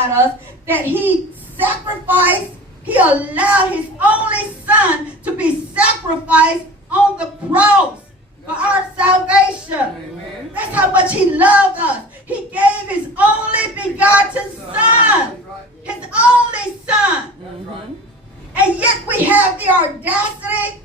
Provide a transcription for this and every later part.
about us that he sacrificed, he allowed his only son to be sacrificed on the cross for our salvation. Amen. That's how much he loved us. He gave his only begotten son. His only son. Mm-hmm. And yet we have the audacity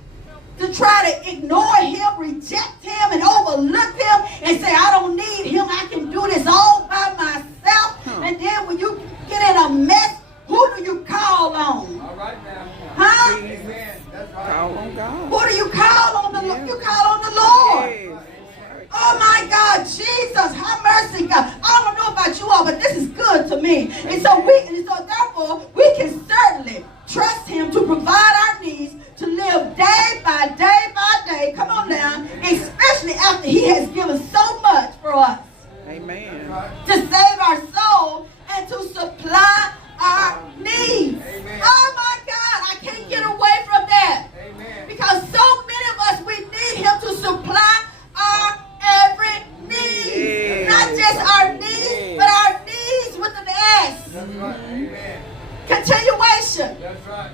to try to ignore him, reject him, and overlook him and say, I don't need him. I can do this all by myself. And then when you get in a mess, who do you call on? All right now. Huh? Amen. That's right. Call on God. Who do you call on? You call on the Lord. Yes. Oh my God, Jesus, have mercy, God. I don't know about you all, but this is good to me. And so therefore, we can certainly trust him to provide our needs, to live day by day by day. Come on now, especially after he has given so much for us. Amen. To save our soul and to supply our needs. Amen. Oh my God, I can't get away from that. Amen. Because so many of us, we need him to supply our every need. Not just our needs, but our needs with an S. That's right. Amen. Continuation. That's right.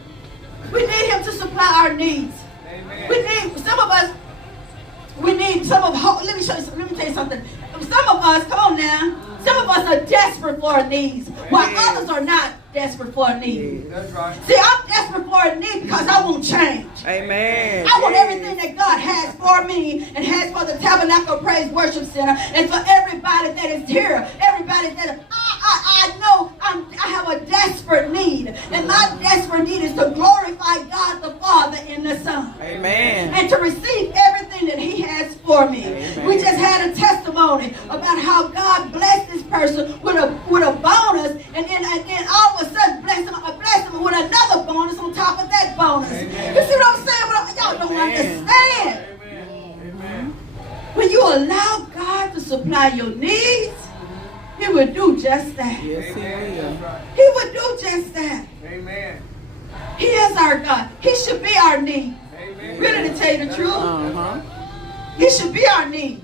We need him to supply our needs. Amen. Let me tell you something. Some of us, come on now, some of us are desperate for our needs, while others are not desperate for a need. That's right. See, I'm desperate for a need because I want change. Amen. I want everything that God has for me and has for the Tabernacle Praise Worship Center and for everybody that is here. Everybody that I know I have a desperate need. And my desperate need is to glorify God the Father and the Son. Amen. And to receive everything that he has for me. Amen. We just had a testimony about how God blessed this person with a bonus, and then all of a sudden bless him with another bonus on top of that bonus. Amen. You see what I'm saying? Y'all don't understand. Amen. When you allow God to supply your needs, he will do just that. Yes, he will. He will do just that. Amen. He is our God. He should be our need. Amen. Really, to tell you the truth, he should be our need.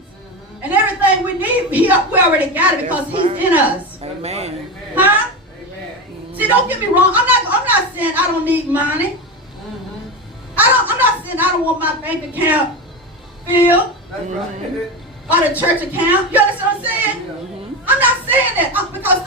And everything we need, we already got it because he's in us. Amen. Huh? Amen. See, don't get me wrong. I'm not saying I don't need money. I'm not saying I don't want my bank account filled. That's right. Or the church account. You understand what I'm saying? I'm not saying that because